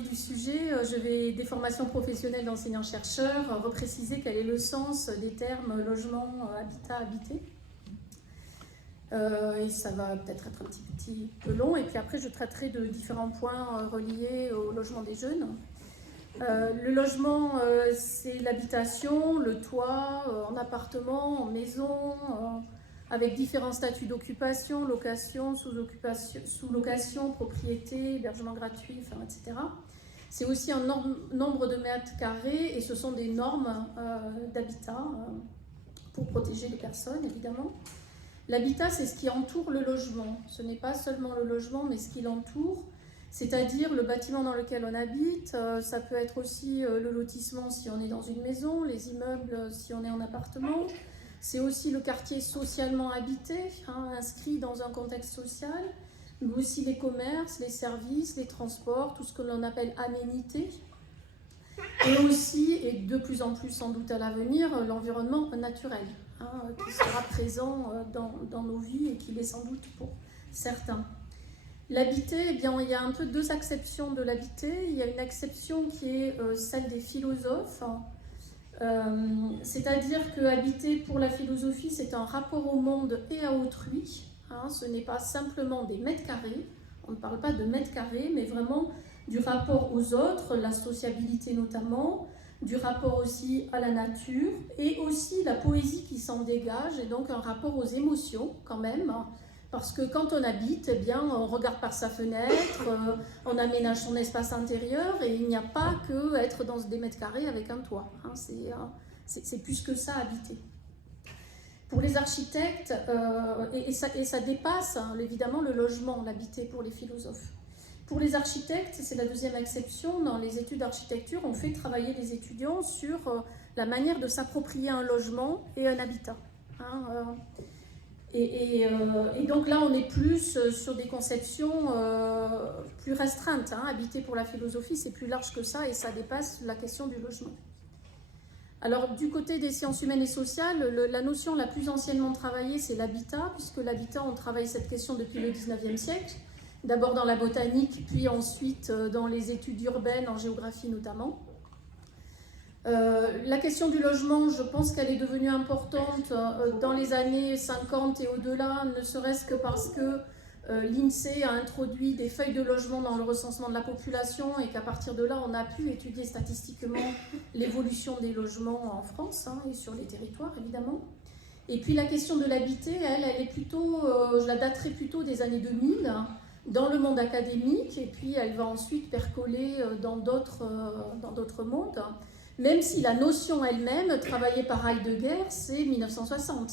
vif du sujet, je vais, des formations professionnelles d'enseignants-chercheurs, repréciser quel est le sens des termes logement, habitat, habité. Et ça va peut-être être un petit peu long. Et puis après, je traiterai de différents points reliés au logement des jeunes. Le logement, c'est l'habitation, le toit, en appartement, en maison, avec différents statuts d'occupation, location, sous-location, propriété, hébergement gratuit, enfin, etc. C'est aussi un nombre de mètres carrés et ce sont des normes d'habitat pour protéger les personnes, évidemment. L'habitat, c'est ce qui entoure le logement. Ce n'est pas seulement le logement, mais ce qui l'entoure, c'est-à-dire le bâtiment dans lequel on habite. Ça peut être aussi le lotissement si on est dans une maison, les immeubles si on est en appartement. C'est aussi le quartier socialement habité, inscrit dans un contexte social, mais aussi les commerces, les services, les transports, tout ce que l'on appelle aménité. Et aussi, et de plus en plus sans doute à l'avenir, l'environnement naturel, qui sera présent dans nos vies et qui l'est sans doute pour certains. L'habité, eh bien, il y a un peu deux acceptions de l'habité. Il y a une acception qui est celle des philosophes, c'est-à-dire que habiter pour la philosophie, c'est un rapport au monde et à autrui. Ce n'est pas simplement des mètres carrés, on ne parle pas de mètres carrés, mais vraiment du rapport aux autres, la sociabilité notamment, du rapport aussi à la nature, et aussi la poésie qui s'en dégage, et donc un rapport aux émotions quand même, parce que quand on habite, eh bien, on regarde par sa fenêtre, on aménage son espace intérieur, et il n'y a pas que être dans des mètres carrés avec un toit, c'est plus que ça, habiter. Pour les architectes, et ça dépasse évidemment le logement, l'habiter pour les philosophes. Pour les architectes, c'est la deuxième exception, dans les études d'architecture, on fait travailler les étudiants sur la manière de s'approprier un logement et un habitat. Et donc là, on est plus sur des conceptions plus restreintes. Habiter pour la philosophie, c'est plus large que ça et ça dépasse la question du logement. Alors, du côté des sciences humaines et sociales, la notion la plus anciennement travaillée, c'est l'habitat, puisque l'habitat, on travaille cette question depuis le 19e siècle. D'abord dans la botanique, puis ensuite dans les études urbaines, en géographie notamment. La question du logement, je pense qu'elle est devenue importante dans les années 50 et au-delà, ne serait-ce que parce que l'INSEE a introduit des feuilles de logement dans le recensement de la population et qu'à partir de là, on a pu étudier statistiquement l'évolution des logements en France et sur les territoires, évidemment. Et puis la question de l'habiter, elle est plutôt, je la daterai plutôt des années 2000, dans le monde académique, et puis elle va ensuite percoler dans d'autres mondes, même si la notion elle-même, travaillée par Heidegger, c'est 1960,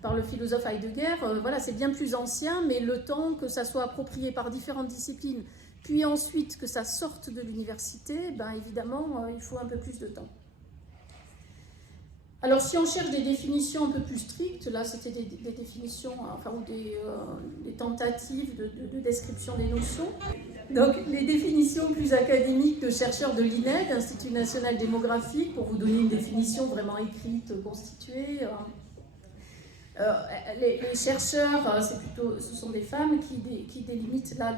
par le philosophe Heidegger. Voilà, c'est bien plus ancien, mais le temps que ça soit approprié par différentes disciplines, puis ensuite que ça sorte de l'université, évidemment, il faut un peu plus de temps. Alors, si on cherche des définitions un peu plus strictes, là, c'était des définitions, ou des tentatives de description des notions. Donc, les définitions plus académiques de chercheurs de l'INED, Institut National Démographique, pour vous donner une définition vraiment écrite, constituée. Les chercheurs, ce sont des femmes qui délimitent là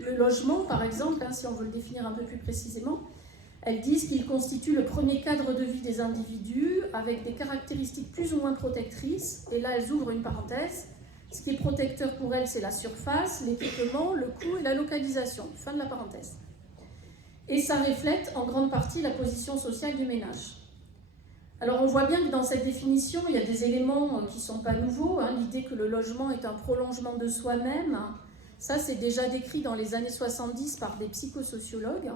le logement, par exemple, si on veut le définir un peu plus précisément. Elles disent qu'il constitue le premier cadre de vie des individus avec des caractéristiques plus ou moins protectrices. Et là, elles ouvrent une parenthèse. Ce qui est protecteur pour elles, c'est la surface, l'équipement, le coût et la localisation. Fin de la parenthèse. Et ça reflète en grande partie la position sociale du ménage. Alors on voit bien que dans cette définition, il y a des éléments qui ne sont pas nouveaux. L'idée que le logement est un prolongement de soi-même, ça c'est déjà décrit dans les années 70 par des psychosociologues,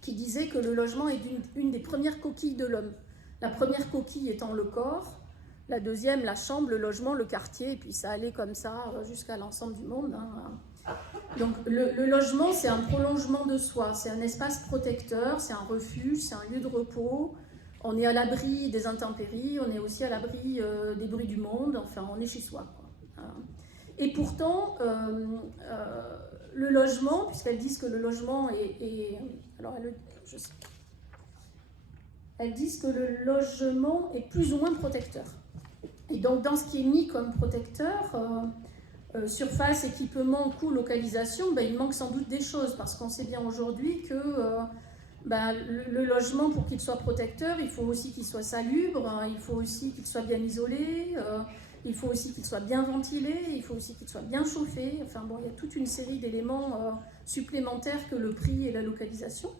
qui disait que le logement est une des premières coquilles de l'homme. La première coquille étant le corps, la deuxième, la chambre, le logement, le quartier, et puis ça allait comme ça jusqu'à l'ensemble du monde. Donc le logement, c'est un prolongement de soi, c'est un espace protecteur, c'est un refuge, c'est un lieu de repos. On est à l'abri des intempéries, on est aussi à l'abri des bruits du monde, enfin on est chez soi. Et pourtant, le logement, puisqu'elles disent que le logement alors elles disent que le logement est plus ou moins protecteur. Et donc dans ce qui est mis comme protecteur, surface, équipement, coût, localisation, il manque sans doute des choses, parce qu'on sait bien aujourd'hui que le logement, pour qu'il soit protecteur, il faut aussi qu'il soit salubre, hein, il faut aussi qu'il soit bien isolé, il faut aussi qu'il soit bien ventilé, il faut aussi qu'il soit bien chauffé. Enfin bon, il y a toute une série d'éléments supplémentaires que le prix et la localisation.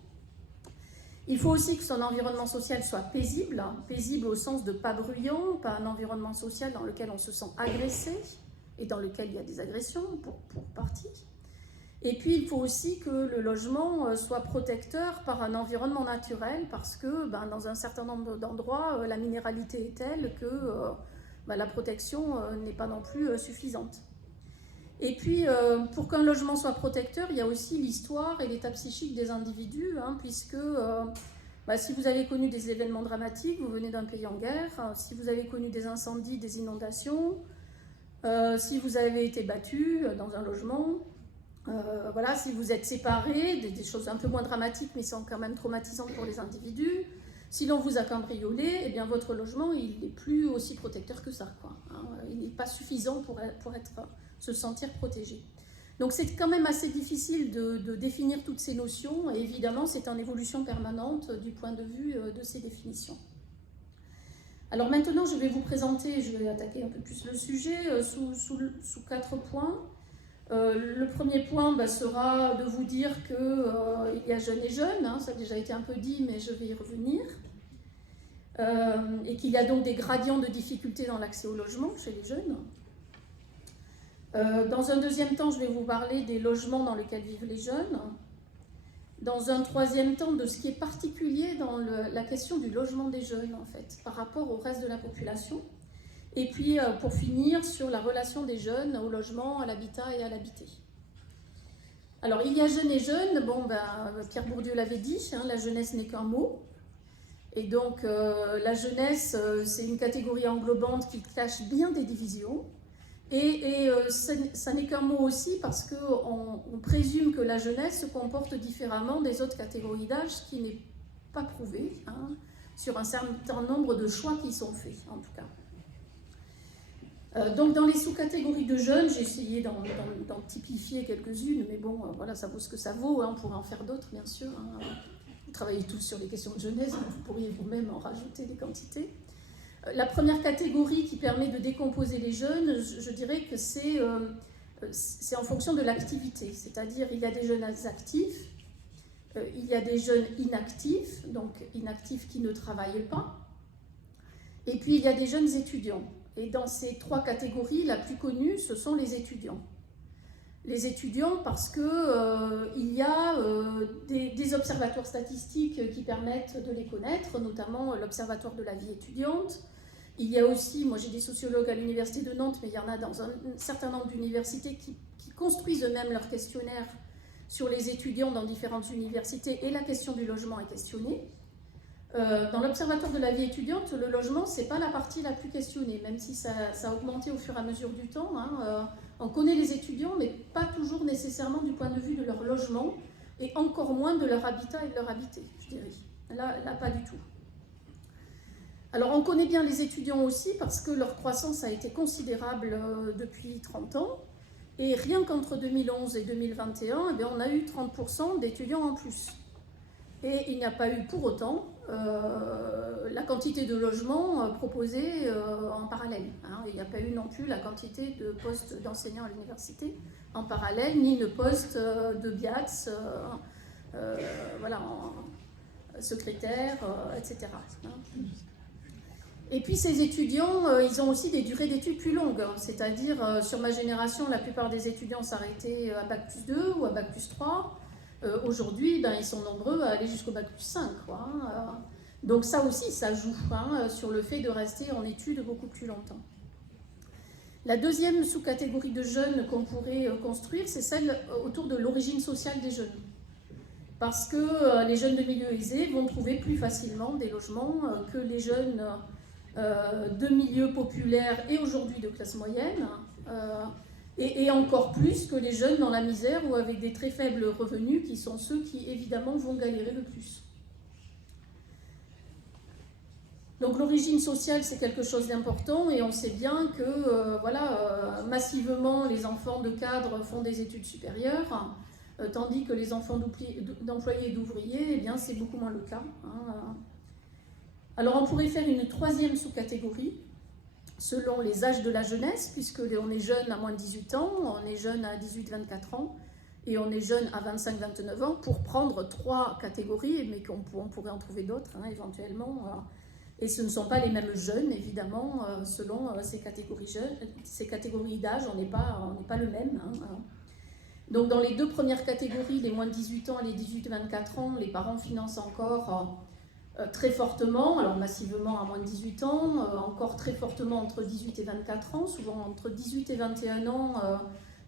Il faut aussi que son environnement social soit paisible, hein, paisible au sens de pas bruyant, pas un environnement social dans lequel on se sent agressé et dans lequel il y a des agressions pour partie. Et puis il faut aussi que le logement soit protecteur par un environnement naturel, parce que dans un certain nombre d'endroits, la minéralité est telle que la protection n'est pas non plus suffisante. Et puis, pour qu'un logement soit protecteur, il y a aussi l'histoire et l'état psychique des individus, hein, puisque si vous avez connu des événements dramatiques, vous venez d'un pays en guerre, si vous avez connu des incendies, des inondations, si vous avez été battu dans un logement, si vous êtes séparés, des choses un peu moins dramatiques mais sont quand même traumatisantes pour les individus, si l'on vous a cambriolé, eh bien votre logement il n'est plus aussi protecteur que ça, quoi, hein. Il n'est pas suffisant pour se sentir protégé. Donc c'est quand même assez difficile de définir toutes ces notions, et évidemment c'est en évolution permanente du point de vue de ces définitions. Alors maintenant je vais vous présenter, je vais attaquer un peu plus le sujet sous 4 points. Le premier point sera de vous dire qu'il y a jeunes et jeunes, hein, ça a déjà été un peu dit mais je vais y revenir, et qu'il y a donc des gradients de difficulté dans l'accès au logement chez les jeunes. Dans un deuxième temps, je vais vous parler des logements dans lesquels vivent les jeunes. Dans un troisième temps, de ce qui est particulier dans la question du logement des jeunes, en fait, par rapport au reste de la population. Et puis, pour finir, sur la relation des jeunes au logement, à l'habitat et à l'habité. Alors, il y a jeunes et jeunes. Pierre Bourdieu l'avait dit, hein, la jeunesse n'est qu'un mot. Et donc, la jeunesse, c'est une catégorie englobante qui cache bien des divisions. Et ça n'est qu'un mot aussi parce qu'on présume que la jeunesse se comporte différemment des autres catégories d'âge, ce qui n'est pas prouvé, hein, sur un certain nombre de choix qui sont faits, en tout cas. Donc dans les sous-catégories de jeunes, j'ai essayé d'en typifier quelques-unes, mais bon, voilà, ça vaut ce que ça vaut, hein, on pourrait en faire d'autres, bien sûr. Hein. Vous travaillez tous sur les questions de jeunesse, donc vous pourriez vous-même en rajouter des quantités. La première catégorie qui permet de décomposer les jeunes, je dirais que c'est en fonction de l'activité. C'est-à-dire, il y a des jeunes actifs, il y a des jeunes inactifs, donc inactifs qui ne travaillent pas, et puis il y a des jeunes étudiants. Et dans ces 3 catégories, la plus connue, ce sont les étudiants. Les étudiants parce qu'il y a des observatoires statistiques qui permettent de les connaître, notamment l'Observatoire de la vie étudiante. Il y a aussi, moi j'ai des sociologues à l'université de Nantes, mais il y en a dans un certain nombre d'universités qui construisent eux-mêmes leurs questionnaires sur les étudiants dans différentes universités, et la question du logement est questionnée. Dans l'Observatoire de la vie étudiante, le logement, ce n'est pas la partie la plus questionnée, même si ça a augmenté au fur et à mesure du temps. Hein. On connaît les étudiants, mais pas toujours nécessairement du point de vue de leur logement, et encore moins de leur habitat et de leur habité, je dirais. Là, pas du tout. Alors, on connaît bien les étudiants aussi parce que leur croissance a été considérable depuis 30 ans. Et rien qu'entre 2011 et 2021, on a eu 30% d'étudiants en plus. Et il n'y a pas eu pour autant la quantité de logements proposés en parallèle. Hein. Il n'y a pas eu non plus la quantité de postes d'enseignants à l'université en parallèle, ni de postes de BIATS, secrétaires, etc. Et puis ces étudiants, ils ont aussi des durées d'études plus longues. C'est-à-dire, sur ma génération, la plupart des étudiants s'arrêtaient à Bac+2 ou à Bac+3. Aujourd'hui, ils sont nombreux à aller jusqu'au Bac+5. Quoi, hein. Donc ça aussi, ça joue sur le fait de rester en études beaucoup plus longtemps. La deuxième sous-catégorie de jeunes qu'on pourrait construire, c'est celle autour de l'origine sociale des jeunes. Parce que les jeunes de milieux aisés vont trouver plus facilement des logements que les jeunes de milieux populaires et aujourd'hui de classe moyenne, et encore plus que les jeunes dans la misère ou avec des très faibles revenus, qui sont ceux qui évidemment vont galérer le plus. Donc l'origine sociale, c'est quelque chose d'important et on sait bien que massivement les enfants de cadres font des études supérieures, tandis que les enfants d'employés et d'ouvriers, eh bien c'est beaucoup moins le cas. Hein. Alors on pourrait faire une troisième sous-catégorie selon les âges de la jeunesse, puisque on est jeune à moins de 18 ans, on est jeune à 18-24 ans et on est jeune à 25-29 ans, pour prendre trois catégories, mais on pourrait en trouver d'autres éventuellement. Et ce ne sont pas les mêmes jeunes, évidemment, selon ces catégories d'âge, on n'est pas le même. Hein. Donc dans les deux premières catégories, les moins de 18 ans et les 18-24 ans, les parents financent encore très fortement, alors massivement à moins de 18 ans, encore très fortement entre 18 et 24 ans, souvent entre 18 et 21 ans,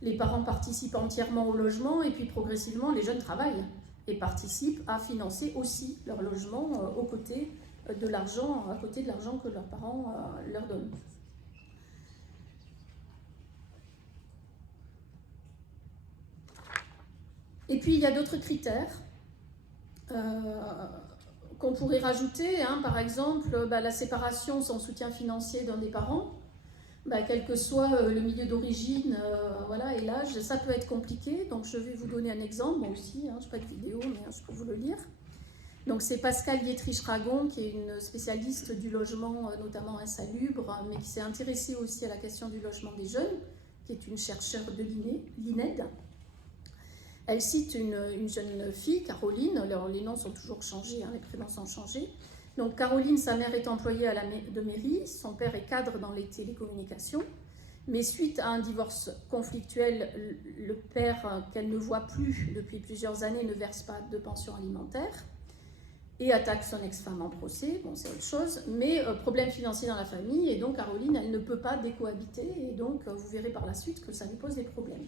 les parents participent entièrement au logement et puis progressivement les jeunes travaillent et participent à financer aussi leur logement aux côtés de l'argent, à côté de l'argent que leurs parents leur donnent. Et puis il y a d'autres critères qu'on pourrait rajouter, par exemple la séparation sans soutien financier d'un des parents, quel que soit le milieu d'origine et l'âge, ça peut être compliqué. Donc je vais vous donner un exemple, moi aussi, je n'ai pas de vidéo, mais je peux vous le lire. Donc c'est Pascale Dietrich-Ragon, qui est une spécialiste du logement, notamment insalubre, mais qui s'est intéressée aussi à la question du logement des jeunes, qui est une chercheure de l'INED. Elle cite une jeune fille, Caroline, alors les noms sont toujours changés, les prénoms sont changés. Donc Caroline, sa mère est employée de mairie, son père est cadre dans les télécommunications, mais suite à un divorce conflictuel, le père, qu'elle ne voit plus depuis plusieurs années, ne verse pas de pension alimentaire et attaque son ex-femme en procès, bon c'est autre chose, mais problème financier dans la famille, et donc Caroline, elle ne peut pas décohabiter, et donc vous verrez par la suite que ça lui pose des problèmes.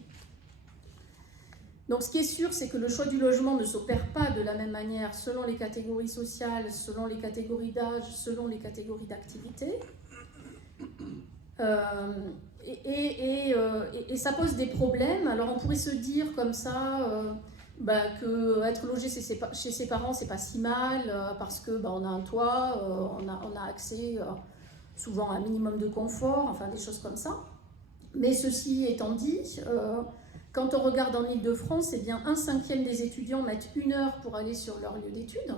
Donc ce qui est sûr, c'est que le choix du logement ne s'opère pas de la même manière selon les catégories sociales, selon les catégories d'âge, selon les catégories d'activité. Et ça pose des problèmes. Alors on pourrait se dire comme ça que être logé chez ses parents, c'est pas si mal, parce que on a un toit, on a accès souvent à un minimum de confort, enfin des choses comme ça. Mais ceci étant dit, quand on regarde en Île-de-France, eh bien 1/5 des étudiants mettent 1 heure pour aller sur leur lieu d'études.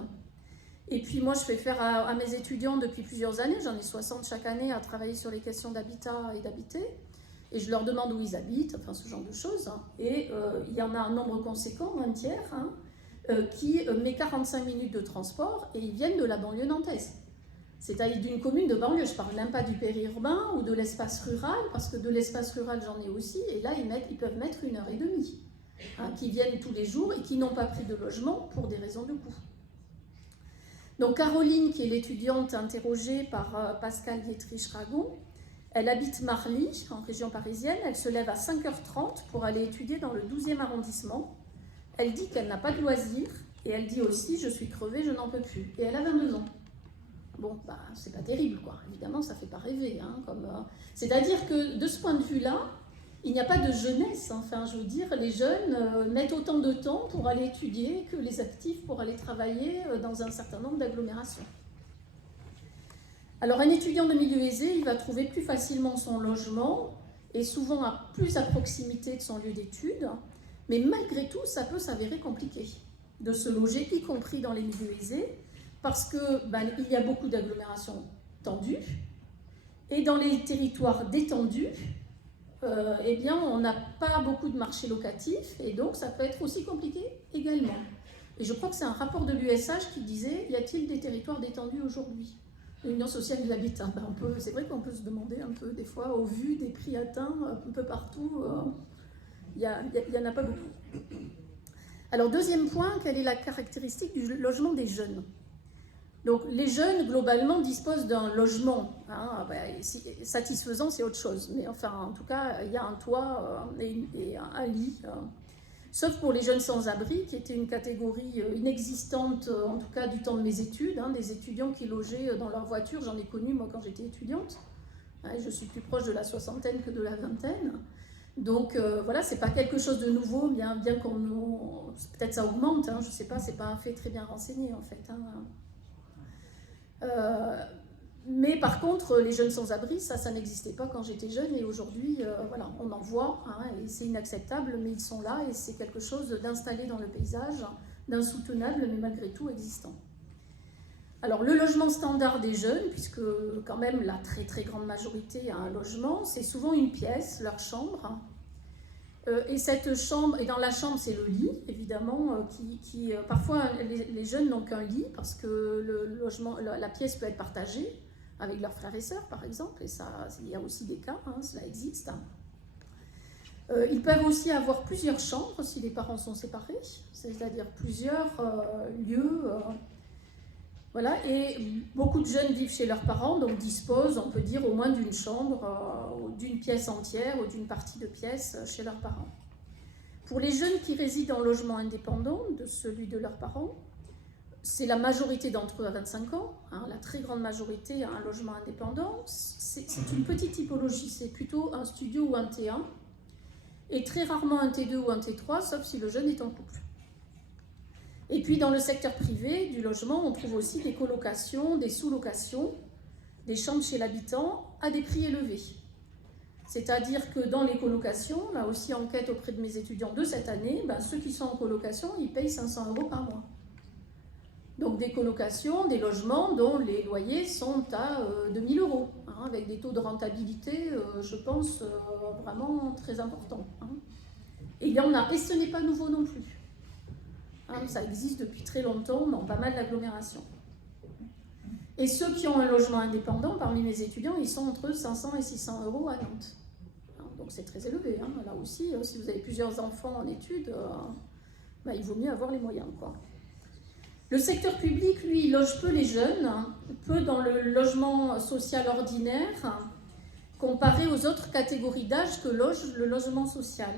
Et puis moi, je fais faire à mes étudiants depuis plusieurs années, j'en ai 60 chaque année, à travailler sur les questions d'habitat et d'habiter. Et je leur demande où ils habitent, enfin ce genre de choses. Et il y en a un nombre conséquent, un tiers, qui met 45 minutes de transport et ils viennent de la banlieue nantaise. C'est-à-dire d'une commune de banlieue, je ne parle même pas du périurbain ou de l'espace rural, parce que de l'espace rural j'en ai aussi, et là ils peuvent mettre 1h30, qui viennent tous les jours et qui n'ont pas pris de logement pour des raisons de coût. Donc Caroline, qui est l'étudiante interrogée par Pascale Dietrich-Ragon, elle habite Marly, en région parisienne, elle se lève à 5h30 pour aller étudier dans le 12e arrondissement. Elle dit qu'elle n'a pas de loisirs, et elle dit aussi « je suis crevée, je n'en peux plus ». Et elle a 22 ans. Bon, c'est pas terrible, quoi. Évidemment, ça fait pas rêver. C'est-à-dire que, de ce point de vue-là, il n'y a pas de jeunesse. Enfin, je veux dire, les jeunes mettent autant de temps pour aller étudier que les actifs pour aller travailler dans un certain nombre d'agglomérations. Alors, un étudiant de milieu aisé, il va trouver plus facilement son logement, et souvent plus à proximité de son lieu d'études, mais malgré tout, ça peut s'avérer compliqué de se loger, y compris dans les milieux aisés, parce qu'il y a beaucoup d'agglomérations tendues, et dans les territoires détendus, on n'a pas beaucoup de marché locatif, et donc ça peut être aussi compliqué également. Et je crois que c'est un rapport de l'USH qui disait « Y a-t-il des territoires détendus aujourd'hui ?» L'Union sociale de l'habitat. C'est vrai qu'on peut se demander un peu, des fois, au vu des prix atteints un peu partout, il n'y en a pas beaucoup. Alors, deuxième point, quelle est la caractéristique du logement des jeunes ? Donc les jeunes, globalement, disposent d'un logement. Satisfaisant, c'est autre chose. Mais enfin, en tout cas, il y a un toit et un lit. Sauf pour les jeunes sans-abri, qui était une catégorie inexistante, en tout cas du temps de mes études. Des étudiants qui logeaient dans leur voiture. J'en ai connu, moi, quand j'étais étudiante. Je suis plus proche de la soixantaine que de la vingtaine. Donc voilà, c'est pas quelque chose de nouveau, bien qu'on... Peut-être ça augmente, je sais pas, c'est pas un fait très bien renseigné, en fait. Mais par contre, les jeunes sans-abri, ça n'existait pas quand j'étais jeune, et aujourd'hui, voilà, on en voit, hein, et c'est inacceptable, mais ils sont là, et c'est quelque chose d'installé dans le paysage, d'insoutenable, mais malgré tout existant. Alors, le logement standard des jeunes, puisque quand même la très très grande majorité a un logement, c'est souvent une pièce, leur chambre. Et cette chambre, et dans la chambre, c'est le lit, évidemment, parfois les jeunes n'ont qu'un lit parce que le logement, la pièce peut être partagée avec leurs frères et sœurs, par exemple, et ça, il y a aussi des cas, hein, cela existe. Ils peuvent aussi avoir plusieurs chambres si les parents sont séparés, c'est-à-dire plusieurs lieux. Voilà, et beaucoup de jeunes vivent chez leurs parents, donc disposent, on peut dire, au moins d'une chambre, ou d'une pièce entière, ou d'une partie de pièce chez leurs parents. Pour les jeunes qui résident en logement indépendant de celui de leurs parents, c'est la majorité d'entre eux à 25 ans, hein, la très grande majorité a un logement indépendant. C'est une petite typologie, c'est plutôt un studio ou un T1, et très rarement un T2 ou un T3, sauf si le jeune est en couple. Et puis dans le secteur privé du logement, on trouve aussi des colocations, des sous-locations, des chambres chez l'habitant à des prix élevés. C'est-à-dire que dans les colocations, là aussi enquête auprès de mes étudiants de cette année, ceux qui sont en colocation, ils payent 500 € par mois. Donc des colocations, des logements dont les loyers sont à 2000 €, hein, avec des taux de rentabilité, je pense, vraiment très importants. Hein. Et il y en a, et ce n'est pas nouveau non plus. Ça existe depuis très longtemps dans pas mal d'agglomérations. Et ceux qui ont un logement indépendant, parmi mes étudiants, ils sont entre 500 et 600 € à Nantes. Donc c'est très élevé. Hein. Là aussi, si vous avez plusieurs enfants en études, il vaut mieux avoir les moyens, quoi. Le secteur public, lui, il loge peu les jeunes, peu dans le logement social ordinaire, comparé aux autres catégories d'âge que loge le logement social.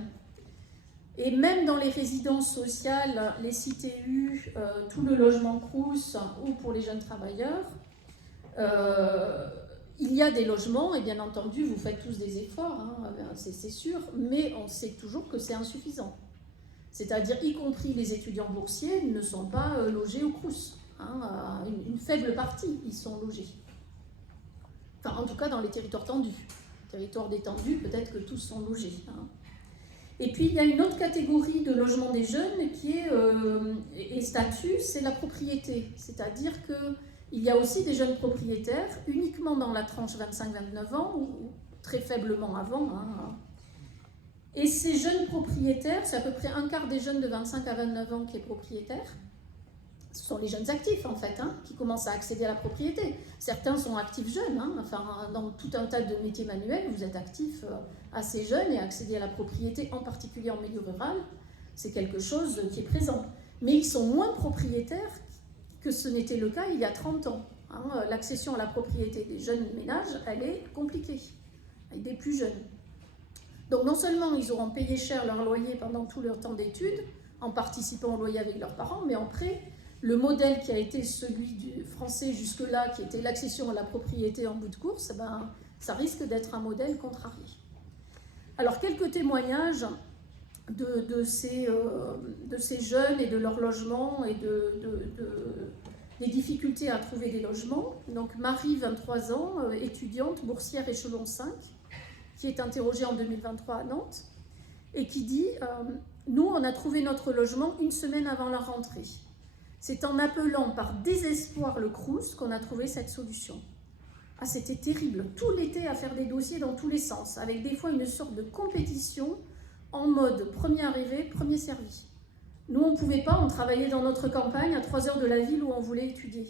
Et même dans les résidences sociales, les CTU, tout le logement Crous ou pour les jeunes travailleurs, il y a des logements, et bien entendu, vous faites tous des efforts, hein, c'est sûr, mais on sait toujours que c'est insuffisant. C'est-à-dire, y compris les étudiants boursiers ne sont pas logés au Crous. Hein, une faible partie, ils sont logés. Enfin, en tout cas, dans les territoires tendus. Territoires détendus, peut-être que tous sont logés. Hein. Et puis, il y a une autre catégorie de logement des jeunes qui est, et statut, c'est la propriété. C'est-à-dire qu'il y a aussi des jeunes propriétaires, uniquement dans la tranche 25-29 ans, ou très faiblement avant. Hein. Et ces jeunes propriétaires, c'est à peu près un quart des jeunes de 25 à 29 ans qui est propriétaire. Ce sont les jeunes actifs, en fait, hein, qui commencent à accéder à la propriété. Certains sont actifs jeunes, hein, enfin, dans tout un tas de métiers manuels, vous êtes actifs assez jeunes et accéder à la propriété, en particulier en milieu rural, c'est quelque chose qui est présent. Mais ils sont moins propriétaires que ce n'était le cas il y a 30 ans. Hein. L'accession à la propriété des jeunes ménages, elle est compliquée, avec des plus jeunes. Donc non seulement ils auront payé cher leur loyer pendant tout leur temps d'études, en participant au loyer avec leurs parents, mais après, le modèle qui a été celui du français jusque-là, qui était l'accession à la propriété en bout de course, ça risque d'être un modèle contrarié. Alors, quelques témoignages de ces jeunes et de leur logement et des difficultés à trouver des logements. Donc, Marie, 23 ans, étudiante, boursière échelon 5, qui est interrogée en 2023 à Nantes, et qui dit « Nous, on a trouvé notre logement une semaine avant la rentrée. C'est en appelant par désespoir le Crous qu'on a trouvé cette solution. Ah, c'était terrible, tout l'été à faire des dossiers dans tous les sens, avec des fois une sorte de compétition en mode premier arrivé, premier servi. Nous, on ne pouvait pas, on travaillait dans notre campagne à 3 heures de la ville où on voulait étudier.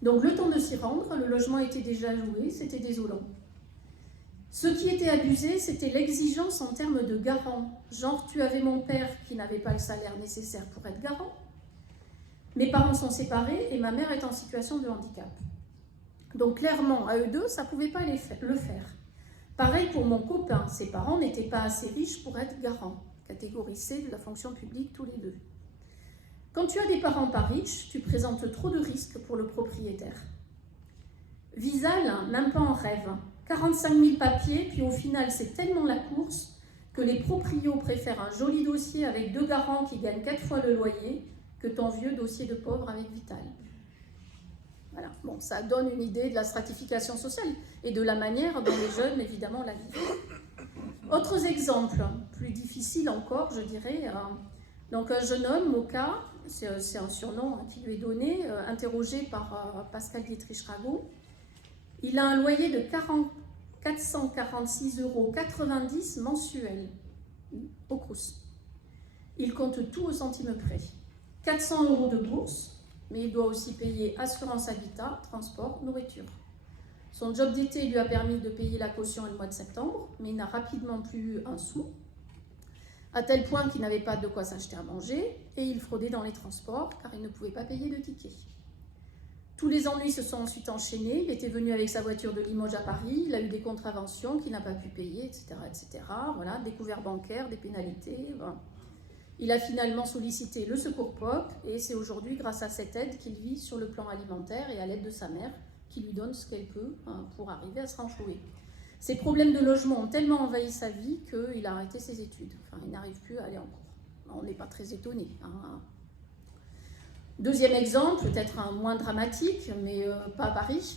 Donc le temps de s'y rendre, le logement était déjà loué, c'était désolant. Ce qui était abusé, c'était l'exigence en termes de garant. Genre, tu avais mon père qui n'avait pas le salaire nécessaire pour être garant. Mes parents sont séparés et ma mère est en situation de handicap. Donc clairement, à eux deux, ça ne pouvait pas le faire. Pareil pour mon copain, ses parents n'étaient pas assez riches pour être garants, catégorie C de la fonction publique tous les deux. Quand tu as des parents pas riches, tu présentes trop de risques pour le propriétaire. Visal, même pas en rêve. 45 000 papiers, puis au final, c'est tellement la course que les proprios préfèrent un joli dossier avec 2 garants qui gagnent 4 fois le loyer que ton vieux dossier de pauvre avec Vital. Voilà. Bon, ça donne une idée de la stratification sociale et de la manière dont les jeunes, évidemment, la vivent. Autres exemples, plus difficiles encore, je dirais. Donc, un jeune homme, Moka, c'est un surnom qui lui est donné, interrogé par Pascal Dietrich-Rago. Il a un loyer de 446,90 € mensuel au Crous. Il compte tout au centime près. 400 € de bourse, mais il doit aussi payer assurance habitat, transport, nourriture. Son job d'été lui a permis de payer la caution le mois de septembre, mais il n'a rapidement plus un sou, à tel point qu'il n'avait pas de quoi s'acheter à manger, et il fraudait dans les transports car il ne pouvait pas payer de ticket. Tous les ennuis se sont ensuite enchaînés. Il était venu avec sa voiture de Limoges à Paris, il a eu des contraventions qu'il n'a pas pu payer, etc., etc. Voilà, des couverts bancaires, des pénalités. Voilà. Il a finalement sollicité le Secours Pop et c'est aujourd'hui grâce à cette aide qu'il vit sur le plan alimentaire et à l'aide de sa mère qui lui donne ce qu'elle peut pour arriver à se renflouer. Ces problèmes de logement ont tellement envahi sa vie qu'il a arrêté ses études. Enfin, il n'arrive plus à aller en cours. On n'est pas très étonné. Deuxième exemple, peut-être un moins dramatique, mais pas à Paris.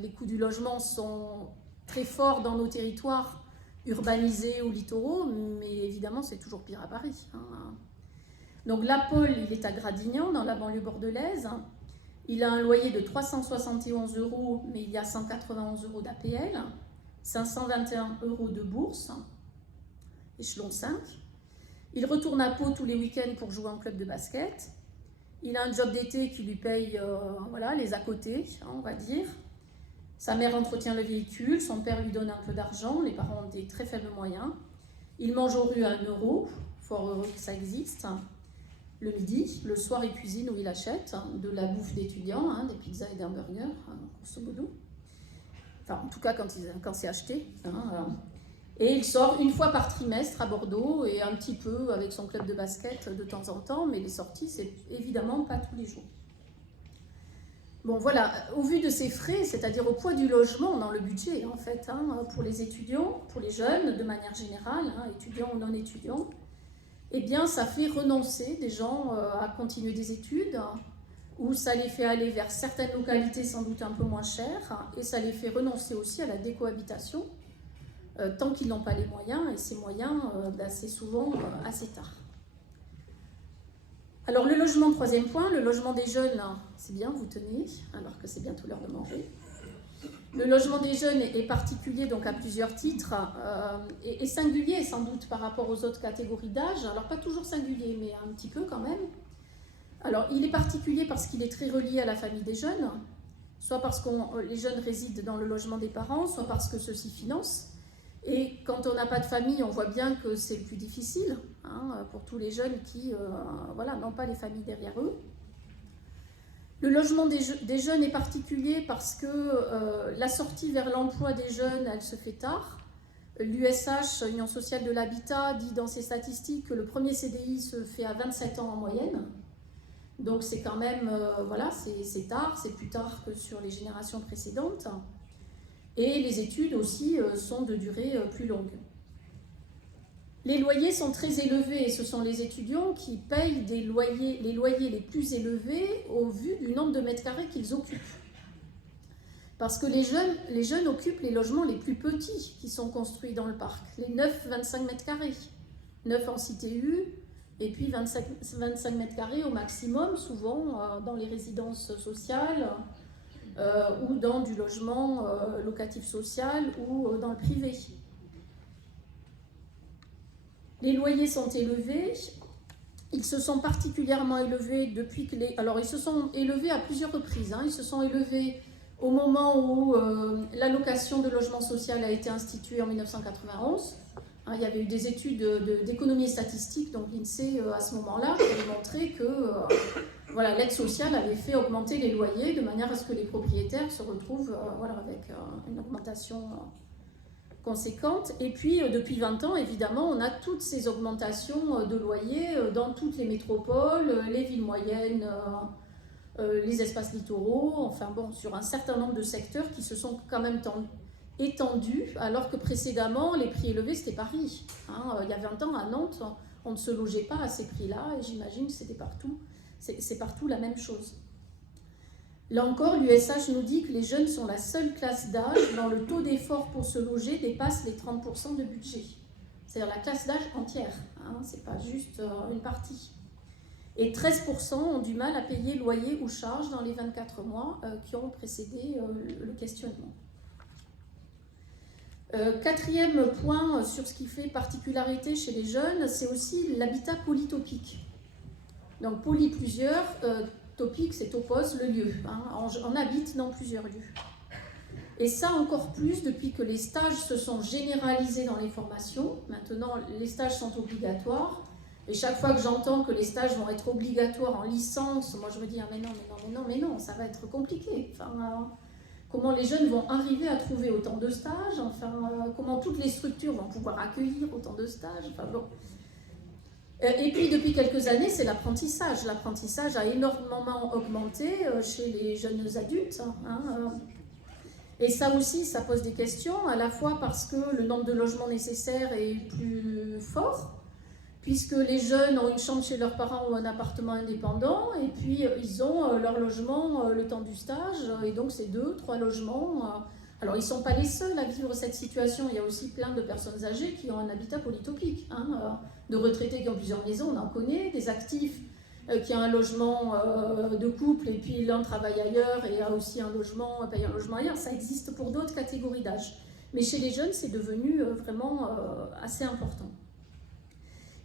Les coûts du logement sont très forts dans nos territoires urbanisés ou littoraux, mais évidemment c'est toujours pire à Paris. Donc l'Apole, il est à Gradignan, dans la banlieue bordelaise. Il a un loyer de 371 €, mais il y a 191 € d'APL, 521 € de bourse, échelon 5. Il retourne à Pau tous les week-ends pour jouer en club de basket. Il a un job d'été qui lui paye voilà, les à côté, on va dire. Sa mère entretient le véhicule, son père lui donne un peu d'argent, les parents ont des très faibles moyens. Il mange aux rues à 1 €, fort heureux que ça existe. Le midi, le soir, il cuisine ou il achète de la bouffe d'étudiants, des pizzas et des hamburgers, grosso modo. Enfin, en tout cas, quand c'est acheté. Et il sort une fois par trimestre à Bordeaux et un petit peu avec son club de basket de temps en temps, mais les sorties, c'est évidemment pas tous les jours. Bon, voilà, au vu de ces frais, c'est-à-dire au poids du logement dans le budget, en fait, pour les étudiants, pour les jeunes de manière générale, étudiants ou non étudiants, eh bien, ça fait renoncer des gens à continuer des études, ou ça les fait aller vers certaines localités sans doute un peu moins chères, et ça les fait renoncer aussi à la décohabitation, tant qu'ils n'ont pas les moyens, et ces moyens, c'est souvent assez tard. Alors le logement, troisième point, le logement des jeunes, c'est bien, vous tenez, alors que c'est bientôt l'heure de manger. Le logement des jeunes est particulier donc à plusieurs titres, et singulier sans doute par rapport aux autres catégories d'âge, alors pas toujours singulier, mais un petit peu quand même. Alors il est particulier parce qu'il est très relié à la famille des jeunes, soit parce que les jeunes résident dans le logement des parents, soit parce que ceux-ci financent. Et quand on n'a pas de famille, on voit bien que c'est le plus difficile pour tous les jeunes qui n'ont pas les familles derrière eux. Le logement des jeunes est particulier parce que la sortie vers l'emploi des jeunes, elle se fait tard. L'USH, Union sociale de l'habitat, dit dans ses statistiques que le premier CDI se fait à 27 ans en moyenne. Donc c'est quand même, c'est tard, c'est plus tard que sur les générations précédentes. Et les études aussi sont de durée plus longue. Les loyers sont très élevés et ce sont les étudiants qui payent les loyers les plus élevés au vu du nombre de mètres carrés qu'ils occupent. Parce que les jeunes occupent les logements les plus petits qui sont construits dans le parc, les 9-25 mètres carrés. 9 en cité U et puis 25 mètres carrés au maximum, souvent dans les résidences sociales, ou dans du logement locatif social ou dans le privé. Les loyers sont élevés, ils se sont particulièrement élevés depuis que Alors ils se sont élevés à plusieurs reprises, ils se sont élevés au moment où l'allocation de logement social a été instituée en 1991. Il y avait eu des études d'économie statistique, donc l'INSEE à ce moment-là, qui avait montré que l'aide sociale avait fait augmenter les loyers de manière à ce que les propriétaires se retrouvent avec une augmentation conséquente. Et puis depuis 20 ans, évidemment, on a toutes ces augmentations de loyers dans toutes les métropoles, les villes moyennes, les espaces littoraux, enfin bon, sur un certain nombre de secteurs qui se sont quand même étendus, alors que précédemment, les prix élevés, c'était Paris. Il y a 20 ans, à Nantes, on ne se logeait pas à ces prix-là, et j'imagine que c'est partout la même chose. Là encore, l'USH nous dit que les jeunes sont la seule classe d'âge dont le taux d'effort pour se loger dépasse les 30% de budget. C'est-à-dire la classe d'âge entière, hein, c'est pas juste une partie. Et 13% ont du mal à payer loyer ou charges dans les 24 mois qui ont précédé le questionnement. Quatrième point sur ce qui fait particularité chez les jeunes, c'est aussi l'habitat polytopique. Donc poly plusieurs, topique c'est topos, le lieu. Hein, on habite dans plusieurs lieux. Et ça encore plus depuis que les stages se sont généralisés dans les formations. Maintenant, les stages sont obligatoires. Et chaque fois que j'entends que les stages vont être obligatoires en licence, moi je me dis ah, mais non, ça va être compliqué. Enfin, comment les jeunes vont arriver à trouver autant de stages, enfin, comment toutes les structures vont pouvoir accueillir autant de stages. Enfin, bon. Et puis depuis quelques années, c'est l'apprentissage. L'apprentissage a énormément augmenté chez les jeunes adultes. Et ça aussi, ça pose des questions, à la fois parce que le nombre de logements nécessaires est plus fort, puisque les jeunes ont une chambre chez leurs parents ou un appartement indépendant, et puis ils ont leur logement le temps du stage, et donc c'est 2, 3 logements. Alors ils ne sont pas les seuls à vivre cette situation, il y a aussi plein de personnes âgées qui ont un habitat polytopique, hein, de retraités qui ont plusieurs maisons, on en connaît, des actifs qui ont un logement de couple, et puis l'un travaille ailleurs et a aussi un logement, paye un logement ailleurs, ça existe pour d'autres catégories d'âge. Mais chez les jeunes, c'est devenu vraiment assez important.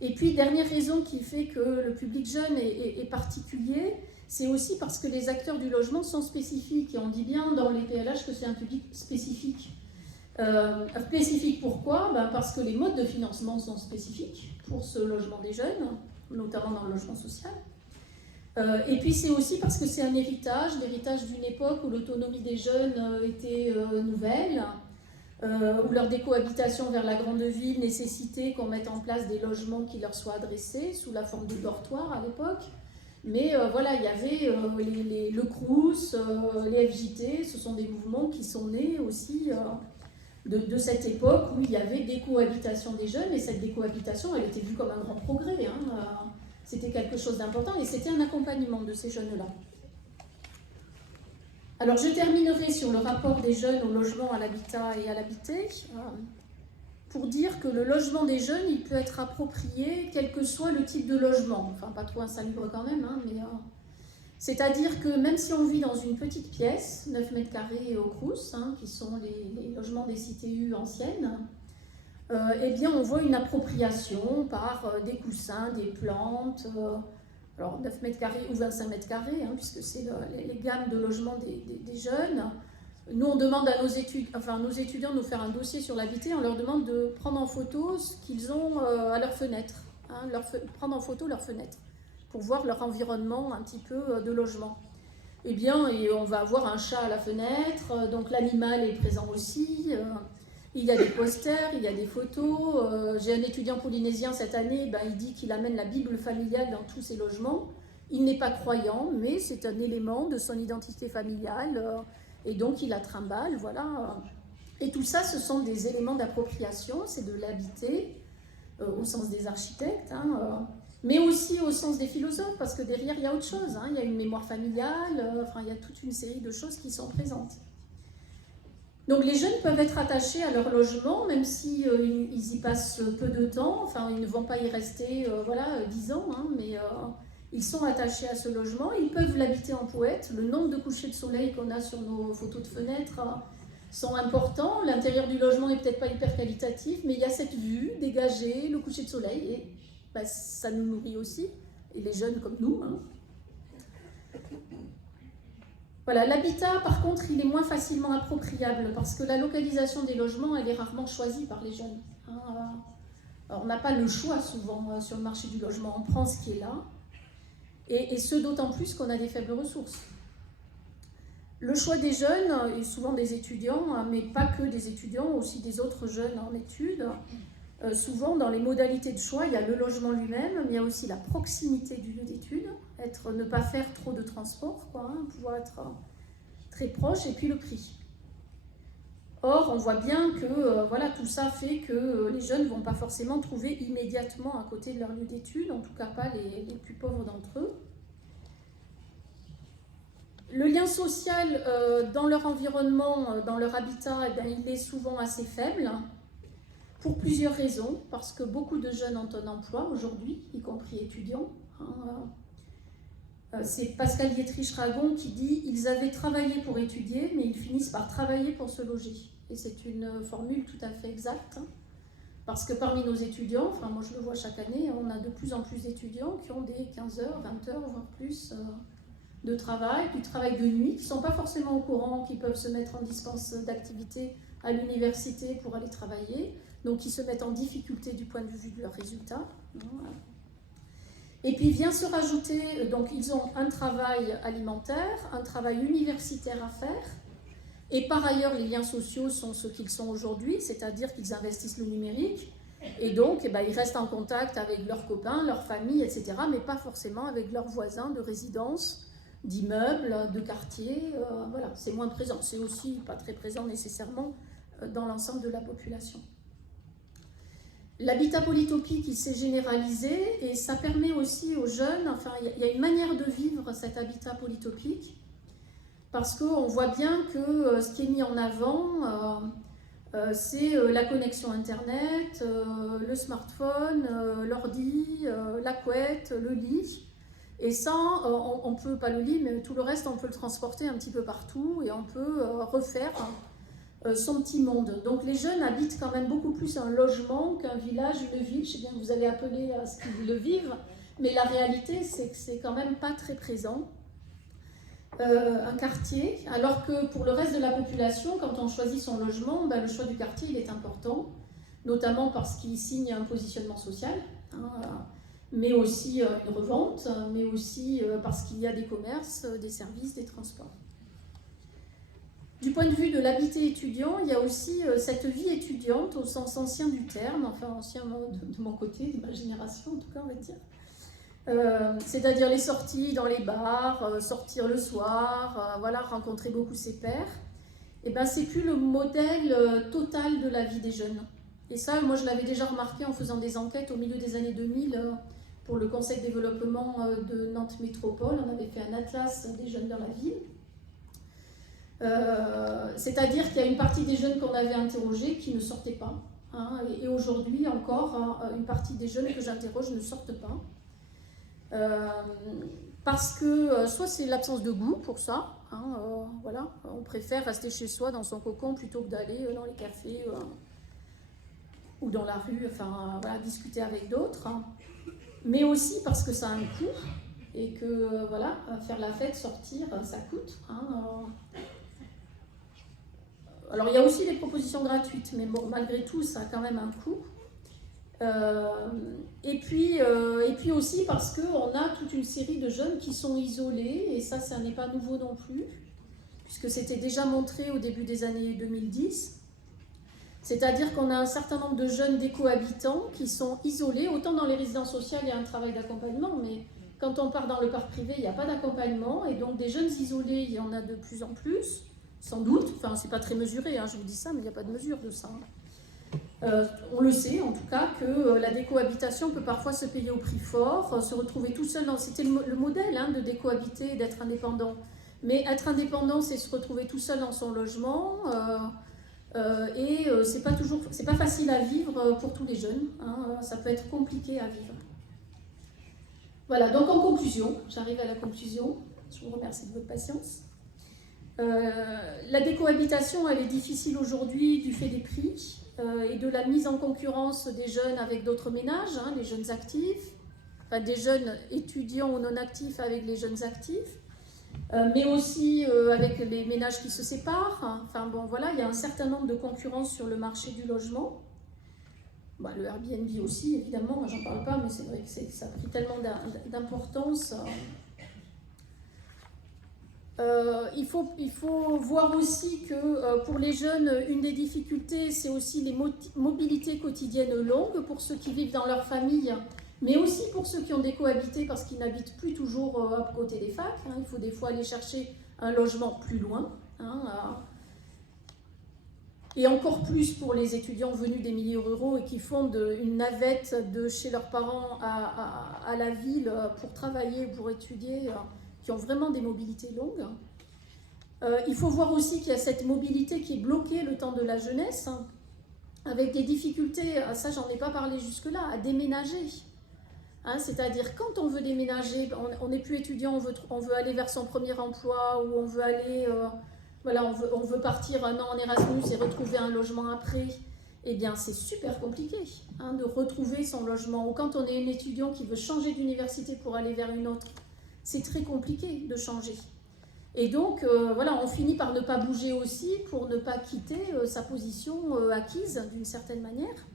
Et puis, dernière raison qui fait que le public jeune est particulier, c'est aussi parce que les acteurs du logement sont spécifiques. Et on dit bien dans les PLH que c'est un public spécifique. Spécifique pourquoi ? Parce que les modes de financement sont spécifiques pour ce logement des jeunes, notamment dans le logement social. Et puis c'est aussi parce que c'est un héritage, l'héritage d'une époque où l'autonomie des jeunes était nouvelle, où leur décohabitation vers la grande ville nécessitait qu'on mette en place des logements qui leur soient adressés sous la forme de dortoirs à l'époque. Mais voilà, il y avait le Crous, les FJT, ce sont des mouvements qui sont nés aussi de cette époque où il y avait décohabitation des jeunes, et cette décohabitation, elle était vue comme un grand progrès. Hein, c'était quelque chose d'important et c'était un accompagnement de ces jeunes-là. Alors je terminerai sur le rapport des jeunes au logement, à l'habitat et à l'habité, pour dire que le logement des jeunes, il peut être approprié quel que soit le type de logement. Enfin, pas trop insalubre quand même, hein, mais... c'est-à-dire que même si on vit dans une petite pièce, 9 mètres carrés au Crous, hein, qui sont les logements des CTU anciennes, eh bien on voit une appropriation par des coussins, des plantes, alors 9 mètres carrés ou 25 mètres carrés, hein, puisque c'est les gammes de logement des jeunes. Nous, on demande à nos étudiants de nous faire un dossier sur l'habité, on leur demande de prendre en photo ce qu'ils ont à leur fenêtre, hein, prendre en photo leurs fenêtres, pour voir leur environnement un petit peu de logement. Eh bien, et on va avoir un chat à la fenêtre, donc l'animal est présent aussi, il y a des posters, il y a des photos. J'ai un étudiant polynésien cette année, il dit qu'il amène la Bible familiale dans tous ses logements. Il n'est pas croyant, mais c'est un élément de son identité familiale, et donc il la trimballe, voilà. Et tout ça, ce sont des éléments d'appropriation, c'est de l'habiter, au sens des architectes, hein, mais aussi au sens des philosophes, parce que derrière, il y a autre chose, hein, il y a une mémoire familiale, il y a toute une série de choses qui sont présentes. Donc les jeunes peuvent être attachés à leur logement, même si ils y passent peu de temps, enfin ils ne vont pas y rester 10 ans, hein, mais ils sont attachés à ce logement, ils peuvent l'habiter en poète. Le nombre de couchers de soleil qu'on a sur nos photos de fenêtres sont importants, l'intérieur du logement n'est peut-être pas hyper qualitatif, mais il y a cette vue dégagée, le coucher de soleil, et ça nous nourrit aussi, et les jeunes comme nous. Hein. Voilà, l'habitat, par contre, il est moins facilement appropriable parce que la localisation des logements, elle est rarement choisie par les jeunes. Hein. Alors, on n'a pas le choix souvent sur le marché du logement, on prend ce qui est là, et ce d'autant plus qu'on a des faibles ressources. Le choix des jeunes, et souvent des étudiants, mais pas que des étudiants, aussi des autres jeunes en études, souvent dans les modalités de choix, il y a le logement lui-même, mais il y a aussi la proximité du lieu d'études, ne pas faire trop de transport, pouvoir être très proche, et puis le prix. Or, on voit bien que tout ça fait que les jeunes ne vont pas forcément trouver immédiatement à côté de leur lieu d'études, en tout cas pas les plus pauvres d'entre eux. Le lien social dans leur environnement, dans leur habitat, eh bien, il est souvent assez faible, pour plusieurs raisons, parce que beaucoup de jeunes ont un emploi aujourd'hui, y compris étudiants. C'est Pascal Dietrich-Ragon qui dit « Ils avaient travaillé pour étudier, mais ils finissent par travailler pour se loger ». Et c'est une formule tout à fait exacte, parce que parmi nos étudiants, enfin moi je le vois chaque année, on a de plus en plus d'étudiants qui ont des 15 heures, 20 heures, voire plus de travail, du travail de nuit, qui ne sont pas forcément au courant, qui peuvent se mettre en dispense d'activité à l'université pour aller travailler, donc qui se mettent en difficulté du point de vue de leurs résultats. Et puis vient se rajouter, donc ils ont un travail alimentaire, un travail universitaire à faire, et par ailleurs les liens sociaux sont ce qu'ils sont aujourd'hui, c'est-à-dire qu'ils investissent le numérique, et donc eh ben, ils restent en contact avec leurs copains, leurs familles, etc., mais pas forcément avec leurs voisins de résidence, d'immeubles, de quartiers, voilà, c'est moins présent, c'est aussi pas très présent nécessairement dans l'ensemble de la population. L'habitat polytopique, il s'est généralisé et ça permet aussi aux jeunes, enfin il y a une manière de vivre cet habitat polytopique parce qu'on voit bien que ce qui est mis en avant, c'est la connexion internet, le smartphone, l'ordi, la couette, le lit. Et ça, on peut, pas le lit, mais tout le reste, on peut le transporter un petit peu partout et on peut refaire son petit monde. Donc les jeunes habitent quand même beaucoup plus un logement qu'un village, une ville. Je sais bien que vous allez appeler à ce qu'ils le vivent, mais la réalité c'est que c'est quand même pas très présent. Un quartier, alors que pour le reste de la population, quand on choisit son logement, ben, le choix du quartier il est important, notamment parce qu'il signe un positionnement social, mais aussi une revente, mais aussi parce qu'il y a des commerces, des services, des transports. Du point de vue de l'habitat étudiant, il y a aussi cette vie étudiante au sens ancien du terme, enfin ancien de mon côté, de ma génération en tout cas on va dire. C'est-à-dire les sorties dans les bars, sortir le soir, voilà, rencontrer beaucoup ses pairs. Et ben c'est plus le modèle total de la vie des jeunes. Et ça, moi je l'avais déjà remarqué en faisant des enquêtes au milieu des années 2000 pour le Conseil de développement de Nantes Métropole. On avait fait un atlas des jeunes dans la ville. C'est-à-dire qu'il y a une partie des jeunes qu'on avait interrogés qui ne sortaient pas. Hein, et aujourd'hui encore, une partie des jeunes que j'interroge ne sortent pas. Parce que soit c'est l'absence de goût pour ça, hein, voilà, on préfère rester chez soi dans son cocon plutôt que d'aller dans les cafés ou dans la rue, enfin voilà, discuter avec d'autres. Hein. Mais aussi parce que ça a un coût et que voilà, faire la fête, sortir, ça coûte. Hein, Alors, il y a aussi des propositions gratuites, mais bon, malgré tout, ça a quand même un coût. Et puis aussi parce qu'on a toute une série de jeunes qui sont isolés, et ça n'est pas nouveau non plus, puisque c'était déjà montré au début des années 2010. C'est-à-dire qu'on a un certain nombre de jeunes décohabitants qui sont isolés, autant dans les résidences sociales, il y a un travail d'accompagnement, mais quand on part dans le parc privé, il n'y a pas d'accompagnement, et donc des jeunes isolés, il y en a de plus en plus. Sans doute, enfin c'est pas très mesuré, hein, je vous dis ça, mais il n'y a pas de mesure de ça. On le sait en tout cas que la décohabitation peut parfois se payer au prix fort, se retrouver tout seul, c'était le modèle hein, de décohabiter, d'être indépendant. Mais être indépendant, c'est se retrouver tout seul dans son logement, et c'est pas facile à vivre pour tous les jeunes, hein, ça peut être compliqué à vivre. Voilà, donc en conclusion, j'arrive à la conclusion, je vous remercie de votre patience. La décohabitation, elle est difficile aujourd'hui du fait des prix et de la mise en concurrence des jeunes avec d'autres ménages, hein, les jeunes actifs, enfin des jeunes étudiants ou non actifs avec les jeunes actifs, mais aussi avec les ménages qui se séparent. Hein. Enfin bon, voilà, il y a un certain nombre de concurrences sur le marché du logement. Bah, le Airbnb aussi, évidemment, j'en parle pas, mais c'est vrai que ça a pris tellement d'importance. Il faut voir aussi que pour les jeunes, une des difficultés, c'est aussi les mobilités quotidiennes longues pour ceux qui vivent dans leur famille, mais aussi pour ceux qui ont décohabité parce qu'ils n'habitent plus toujours à côté des facs. Hein. Il faut des fois aller chercher un logement plus loin. Hein, et encore plus pour les étudiants venus des milieux ruraux et qui font une navette de chez leurs parents à la ville pour travailler, pour étudier, qui ont vraiment des mobilités longues. Il faut voir aussi qu'il y a cette mobilité qui est bloquée le temps de la jeunesse, hein, avec des difficultés, ça j'en ai pas parlé jusque-là, à déménager. Hein, c'est-à-dire quand on veut déménager, on n'est plus étudiant, on veut aller vers son premier emploi, ou on veut aller, voilà, on veut partir un an en Erasmus et retrouver un logement après, eh bien c'est super compliqué, hein, de retrouver son logement. Ou quand on est un étudiant qui veut changer d'université pour aller vers une autre, c'est très compliqué de changer. Et donc, voilà, on finit par ne pas bouger aussi pour ne pas quitter sa position acquise d'une certaine manière.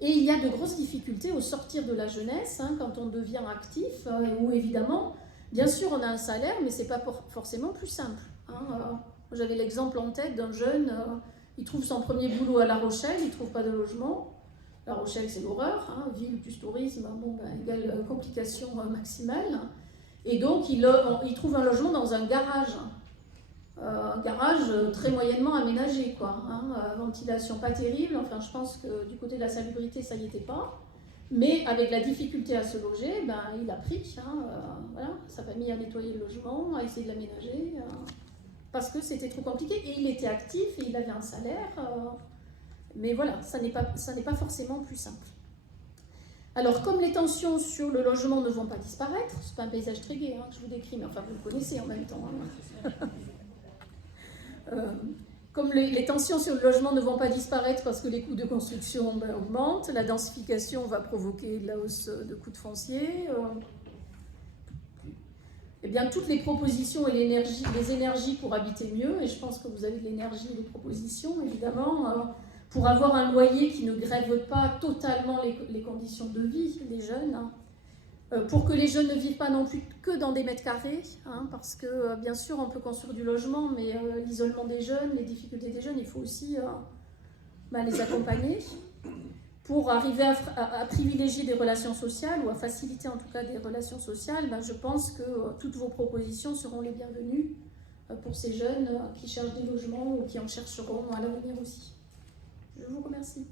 Et il y a de grosses difficultés au sortir de la jeunesse, hein, quand on devient actif, où évidemment, bien sûr, on a un salaire, mais ce n'est pas forcément plus simple. Hein. J'avais l'exemple en tête d'un jeune, il trouve son premier boulot à La Rochelle, il ne trouve pas de logement. La Rochelle, c'est l'horreur, hein, ville plus tourisme, bon, égale complication maximale. Et donc, il trouve un logement dans un garage très moyennement aménagé, quoi, hein, ventilation pas terrible, enfin je pense que du côté de la salubrité ça n'y était pas, mais avec la difficulté à se loger, ben, il a pris, hein, voilà, sa famille a nettoyé le logement, a essayé de l'aménager, parce que c'était trop compliqué, et il était actif, et il avait un salaire, mais voilà, ça n'est pas forcément plus simple. Alors, comme les tensions sur le logement ne vont pas disparaître, c'est pas un paysage très gai, hein, que je vous décris, mais enfin vous le connaissez en même temps, hein. Comme les tensions sur le logement ne vont pas disparaître parce que les coûts de construction augmentent, la densification va provoquer de la hausse de coûts de foncier. Eh bien, toutes les propositions et les énergies pour habiter mieux, et je pense que vous avez de l'énergie et des propositions, évidemment, pour avoir un loyer qui ne grève pas totalement les conditions de vie des jeunes, hein. Pour que les jeunes ne vivent pas non plus que dans des mètres carrés, hein, parce que bien sûr on peut construire du logement, mais l'isolement des jeunes, les difficultés des jeunes, il faut aussi les accompagner pour arriver à privilégier des relations sociales, ou à faciliter en tout cas des relations sociales. Je pense que toutes vos propositions seront les bienvenues pour ces jeunes qui cherchent des logements ou qui en chercheront à l'avenir aussi. Je vous remercie.